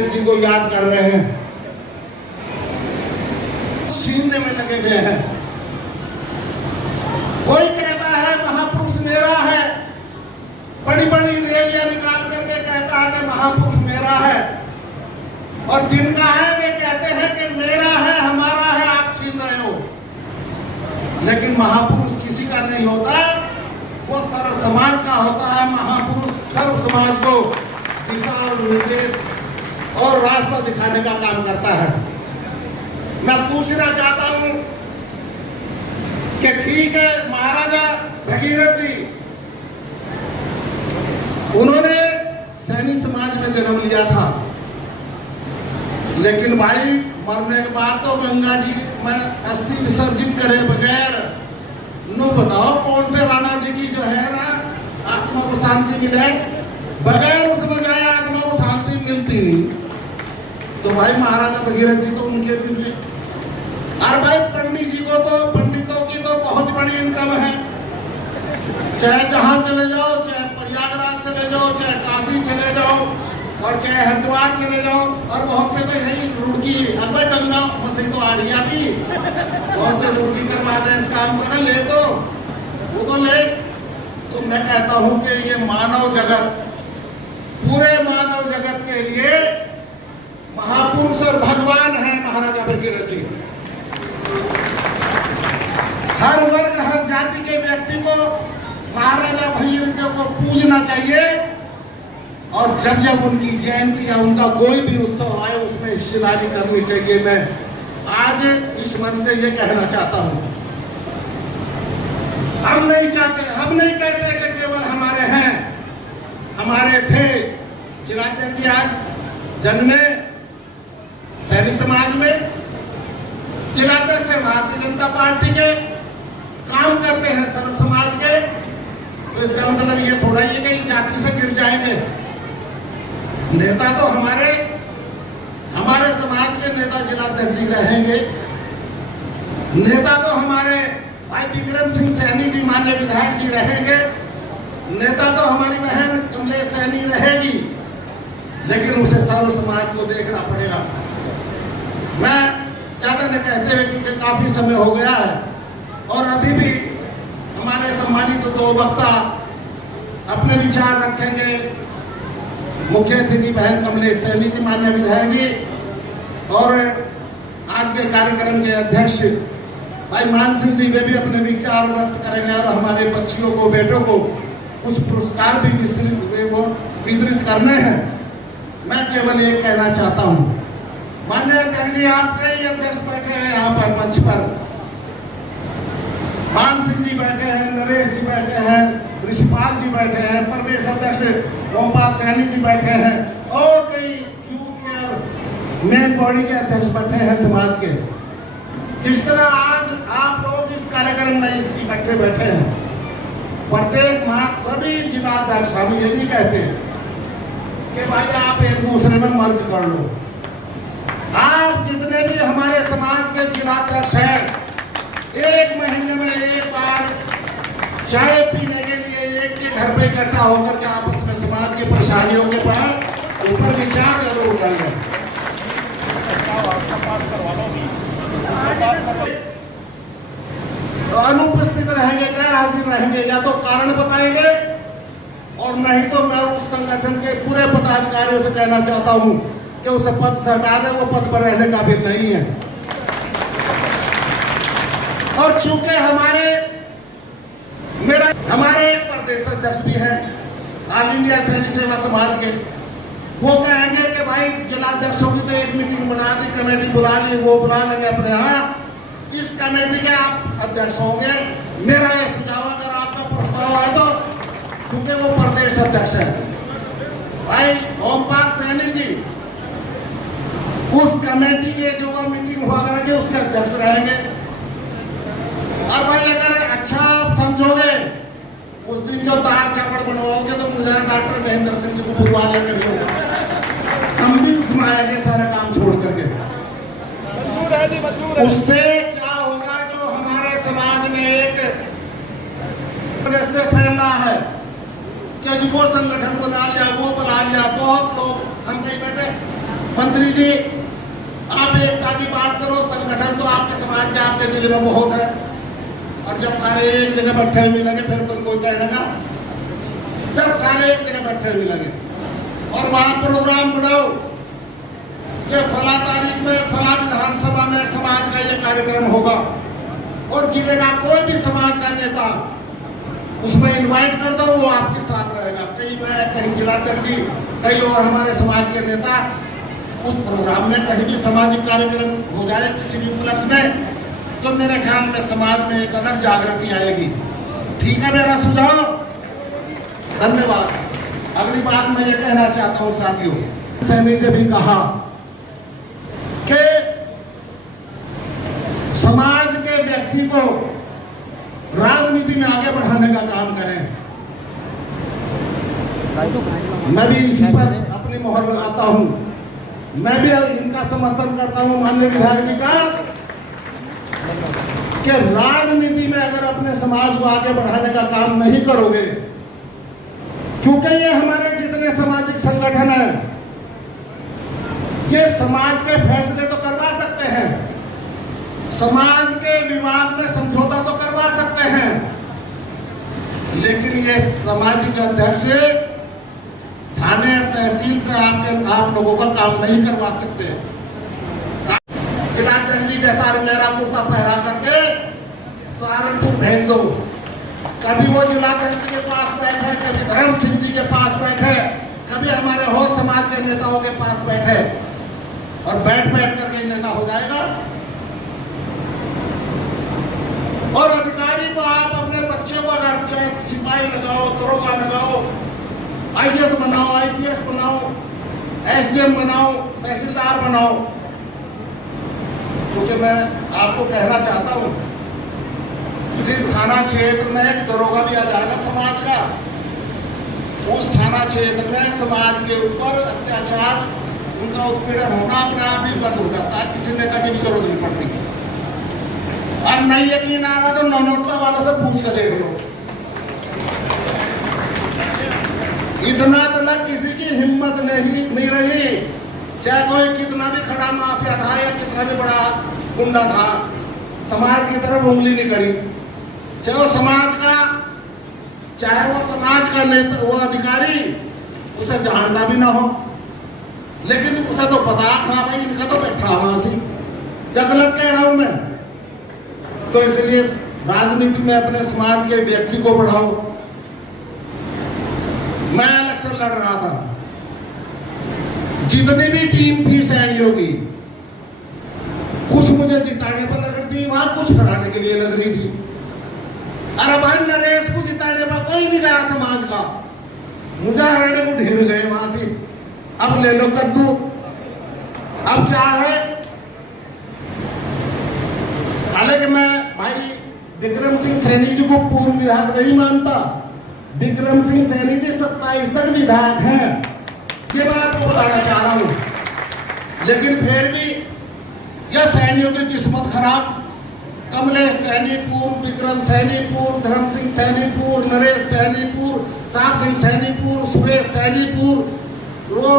भगीरथ जी को याद कर रहे हैं, छीनने में लगे हुए हैं। कोई कहता है महापुरुष मेरा है, बड़ी बड़ी रैलियां निकाल करके कहता है कि महापुरुष मेरा है, और जिनका है वे कहते हैं कि मेरा है, हमारा है, आप छीन रहे हो। लेकिन महापुरुष किसी का नहीं होता, वो सर्व समाज का होता है। महापुरुष सर्व समाज को दिशा और निर्देश और रास्ता दिखाने का काम करता है। मैं पूछना चाहता हूं कि ठीक है, महाराजा भगीरथ जी उन्होंने सैनी समाज में जन्म लिया था, लेकिन भाई मरने के बाद तो गंगा जी में अस्थि विसर्जित करे बगैर नो बताओ कौन से राणा जी की जो है ना आत्मा को शांति मिले, बगैर उसमें जाए आत्मा को शांति मिलती नहीं। तो भाई महाराजा भगीरथ जी तो उनके भी, और भाई पंडित जी को तो, पंडितों की तो बहुत बड़ी इनकम है। चाहे जहां चले जाओ, चाहे प्रयागराज चले जाओ, चाहे काशी चले जाओ, और चाहे हरिद्वार चले जाओ, और बहुत से तो यही रुड़की, अब गंगा मसीह तो आ रही थी, बहुत से रुड़की करवा दें इस काम को, ले दो वो तो ले। तो मैं कहता हूं कि ये मानव जगत, पूरे मानव जगत के लिए महापुरुष और भगवान है महाराजा भगीरथ जी। हर वर्ग हर जाति के व्यक्ति को महाराजा भगीरथ जी को पूजना चाहिए, और जब जब उनकी जयंती या उनका कोई भी उत्सव आए उसमें हिस्सेदारी करनी चाहिए। मैं आज इस मंच से ये कहना चाहता हूं, हम नहीं चाहते, हम नहीं कहते कि केवल हमारे हैं, हमारे थे। चिराग जी आज जन्मे सैनिक समाज में, जिलाध्यक्ष से भारतीय जनता पार्टी के काम करते हैं सर्व समाज के, तो इसका मतलब ये थोड़ा ही कि जाति से गिर जाएंगे। नेता तो हमारे समाज के नेता जिलाध्यक्ष जी रहेंगे, नेता तो हमारे भाई विक्रम सिंह सैनी जी माननीय विधायक जी रहेंगे, नेता तो हमारी बहन कमलेश सैनी रहेगी, लेकिन उसे सर्व समाज को देखना पड़ेगा। मैं ज्यादा न कहते हुए क्योंकि काफी समय हो गया है, और अभी भी हमारे सम्मानित दो वक्ता अपने विचार रखेंगे। मुख्य अतिथि बहन कमलेश सैनी जी माननीय विधायक जी, और आज के कार्यक्रम के अध्यक्ष भाई मान सिंह जी, वे भी अपने विचार व्यक्त करेंगे, और हमारे बच्चियों को, बेटों को कुछ पुरस्कार भी वितरित करने हैं। मैं केवल एक कहना चाहता हूं, माननीय अध्यक्ष जी, आप कई अध्यक्ष बैठे हैं यहाँ पर मंच पर, मान सिंह जी बैठे हैं, नरेश जी बैठे हैं, ऋषिपाल जी बैठे हैं, प्रदेश अध्यक्ष ओमपाल सैनी जी बैठे हैं, और कई यूथ के और मेन बॉडी के अध्यक्ष बैठे हैं समाज के। जिस तरह आज आप लोग इस कार्यक्रम में इकट्ठे बैठे हैं, प्रत्येक माह सभी जिलाध्यक्ष हम ये नहीं कहते कि भाई आप एक दूसरे में मर्ज कर लो। आप जितने भी हमारे समाज के जिलाध्यक्ष हैं, एक महीने में एक बार चाय पीने के लिए एक के घर पे इकट्ठा होकर के आपस में समाज की परेशानियों के ऊपर विचार जरूर करें। तो अनुपस्थित रहेंगे, गैर हाजिर रहेंगे, या तो कारण बताएंगे, और नहीं तो मैं उस संगठन के पूरे पदाधिकारियों से कहना चाहता हूं कि उसे पद से हटा दे, वो पद पर रहने का भी नहीं है। और चूंकि हमारे प्रदेश अध्यक्ष भी हैं ऑल इंडिया सैनिक सेवा समाज के, वो कहेंगे कि भाई जिलाध्यक्षों की तो एक मीटिंग बना दी, कमेटी बुला ली, वो बुला लेंगे अपने यहाँ, इस कमेटी के आप अध्यक्ष होंगे। मेरा यह सुझाव, अगर आपका प्रस्ताव है तो, क्योंकि वो प्रदेश अध्यक्ष है भाई ओमपाल सैनी जी, उस कमेटी के जो मीटिंग हुआ करेंगे उसके अध्यक्ष रहेंगे। और भाई अगर अच्छा आप समझोगे, उस दिन जो दाल चावल बनवाओगे तो मुझे डॉक्टर महेंद्र सिंह जी को बुलवा लेकर हम भी उसमें आएंगे सारे काम छोड़ करके। उससे क्या होगा, जो हमारे समाज में एक से फैला है कि जी वो संगठन बना लिया, वो बना लिया, बहुत लोग हम कहीं बैठे मंत्री जी, आप एकता की बात करो, संगठन तो आपके समाज के आपके जिले में बहुत है, और जब सारे एक जगह बैठे हुए लगे फिर तो कोई कहने लगा, जब सारे एक जगह बैठे हुए लगे और वहां प्रोग्राम बनाओ कि फला तारीख में फला विधानसभा में समाज का ये कार्यक्रम होगा, और जिले का कोई भी समाज का नेता उसमें इनवाइट कर दो, वो आपके साथ रहेगा। कहीं मैं, कहीं जिलाध्यक्ष जी, कहीं और हमारे समाज के नेता उस प्रोग्राम में कहीं भी सामाजिक कार्यक्रम हो जाए किसी भी उपलक्ष्य में, तो मेरे ख्याल में समाज में एक अलग जागृति आएगी। ठीक है मेरा सुझाव, धन्यवाद। अगली बात मैं ये कहना चाहता हूँ साथियों, सैनी जी भी कहा कि समाज के व्यक्ति को राजनीति में आगे बढ़ाने का काम करें। मैं भी इसी पर अपनी मोहर लगाता हूं। मैं भी इनका समर्थन करता हूं माननीय विधायक जी का कि राजनीति में अगर अपने समाज को आगे बढ़ाने का काम नहीं करोगे, क्योंकि ये हमारे जितने सामाजिक संगठन हैं ये समाज के फैसले तो करवा सकते हैं, समाज के विवाद में समझौता तो करवा सकते हैं, लेकिन ये सामाजिक अध्यक्ष थाने तहसील से आप लोगों का काम नहीं करवा सकते। जिलाध्यक्ष जी जैसा मेरा कुर्ता पहरा करके सहारनपुर भेज दो, कभी वो जिलाध्यक्ष के पास बैठे, कभी धर्म सिंह जी के पास बैठे, कभी हमारे हो समाज के नेताओं के पास बैठे, और बैठ करके नेता हो जाएगा। और अधिकारी को आप अपने बच्चे को अगर चाहे सिपाही लगाओ, दरोगा लगाओ, आईएएस बनाओ, आईपीएस बनाओ, एसडीएम बनाओ, तहसीलदार बनाओ, क्योंकि मैं आपको कहना चाहता हूं जिस थाना क्षेत्र में एक दरोगा भी आ जाएगा समाज का, उस थाना क्षेत्र में समाज के ऊपर अत्याचार, उनका उत्पीड़न होना अपने आप ही बंद हो जाता है, किसी नेता की भी जरूरत नहीं पड़ती। और नहीं यकीन आ रहा तो नौनौता वालों से पूछ कर देख लो, इतना तक किसी की हिम्मत नहीं रही, चाहे कोई कितना भी खड़ा माफिया था या कितना भी बड़ा गुंडा था, समाज की तरफ उंगली नहीं करी, चाहे वो समाज का, चाहे वो समाज का नेता, वो अधिकारी उसे जानता भी ना हो, लेकिन उसे तो पता था भाई इनका तो बैठा वहां से, क्या गलत कह रहा हूं मैं? तो इसलिए राजनीति में अपने समाज के व्यक्ति को बढ़ाओ। मैं इलेक्शन लड़ रहा था, जितनी भी टीम थी सैनियों की, कुछ मुझे जिताने पर लग रही थी, वहां कुछ कराने के लिए लग रही थी। अरे भाई नरेश को जिताने पर कोई नहीं गया समाज का, मुझे हराने को ढेर गए वहां से। अब ले लो कद्दू, अब क्या है, हालांकि मैं भाई विक्रम सिंह सैनी जी को पूर्व विधायक नहीं मानता, विक्रम सिंह सैनी जी 27 तक विधायक हैं, ये मैं आपको बताना चाह रहा हूं, लेकिन फिर भी यह सैनियों की किस्मत खराब। कमलेश सैनीपुर, विक्रम सैनीपुर, धर्म सिंह सैनीपुर, नरेश सैनीपुर, साहब सिंह सैनीपुर, सुरेश सैनीपुर, वो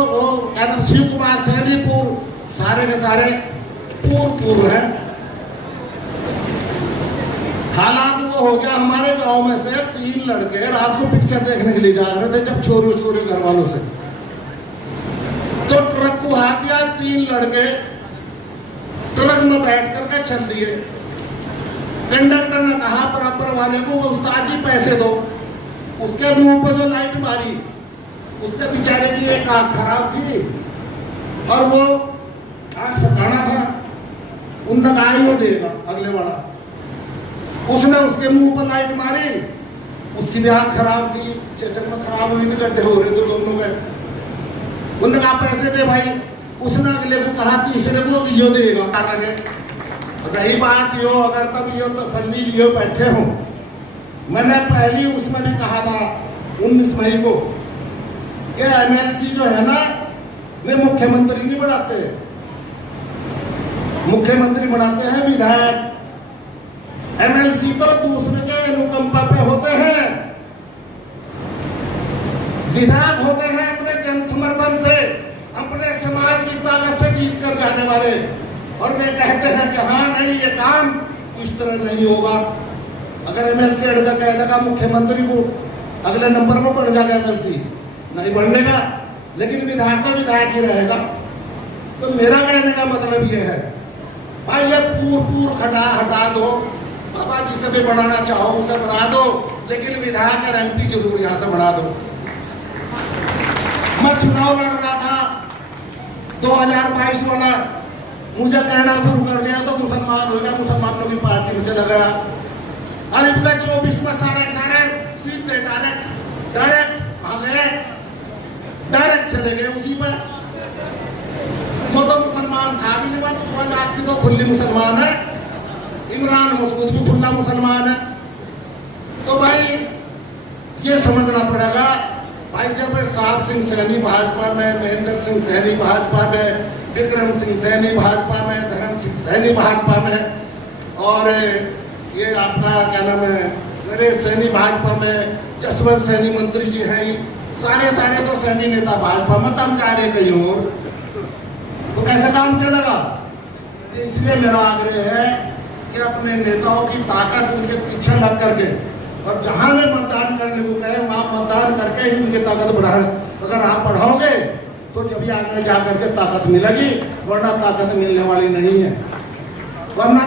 क्या नाम, शिव कुमार सैनीपुर, सारे के सारे पूर्व हैं। हालात वो हो गया, हमारे गांव में से 3 लड़के रात को पिक्चर देखने के लिए जा रहे थे, जब चोरी घर वालों से, तो ट्रक को हाथ दिया, 3 लड़के ट्रक में बैठ करके चल दिए। कंडक्टर ने कहा बराबर वाले को, उस्ताद जी पैसे दो, उसके मुंह पर जो लाइट मारी, उसके बेचारे की एक आंख खराब थी और वो आंख सकाना था, उनने कहा वो देगा अगले वाला, उसने उसके मुंह पर लाइट मारी, उसकी भी आंख खराब थी, चेचक में खराब हुई थी, गड्ढे हो रहे थे दोनों में, उनने कहा पैसे दे भाई, उसने अगले को कहा तीसरे को यो देगा। रही बात यो, अगर तब यो तसल्ली लियो बैठे हो, मैंने पहली उसमें भी कहा था 19 मई को कि एमएलसी जो है ना, वे मुख्यमंत्री नहीं बनाते, मुख्यमंत्री बनाते हैं विधायक। एमएलसी तो दूसरे के अनुकंपा पे होते हैं, विधायक होते हैं अपने जन समर्थन से, अपने समाज की ताकत जाने वाले, और वे कहते हैं कि हाँ नहीं ये काम इस तरह नहीं होगा। अगर एमएलसी अड़का कह देगा मुख्यमंत्री को अगले नंबर पर बढ़ जाएगा, एमएलसी नहीं बढ़ेगा, लेकिन विधायक का विधायक ही रहेगा। तो मेरा कहने का मतलब ये है भाई ये पूर हटा दो, बाबा जिसे भी बढ़ाना चाहो उसे बढ़ा दो, लेकिन विधायक और एमपी जरूर यहाँ से बढ़ा दो। मैं चुनाव लड़ रहा था 2022 वाला, मुझे कहना शुरू कर दिया तो मुसलमान हो गया, मुसलमानों की पार्टी में चला गया। अरे 24 में साढ़े सीधे डायरेक्ट कहाँ गए, डायरेक्ट चले गए उसी पर। वो तो मुसलमान था भी नहीं, वो आपकी तो खुली मुसलमान है, इमरान मसूद भी खुला मुसलमान है। तो भाई ये समझना पड़ेगा भाई, जब साहब सिंह सैनी भाजपा में, महेंद्र सिंह सैनी भाजपा में, विक्रम सिंह सैनी भाजपा में, धर्म सिंह सैनी भाजपा में, और ये आपका क्या नाम है नरेश सैनी भाजपा में, जसवंत सैनी मंत्री जी हैं, सारे तो सैनी नेता भाजपा में, तम जा रहे कहीं और, तो कैसे काम चलेगा। इसलिए मेरा आग्रह है कि अपने नेताओं की ताकत उनके पीछे लग करके, और जहां में मतदान करने को कहे वहां मतदान करके ही उनकी ताकत बढ़ाए। अगर आप बढ़ाओगे तो जब भी आगे जा करके ताकत मिलेगी, वरना ताकत मिलने वाली नहीं है, वरना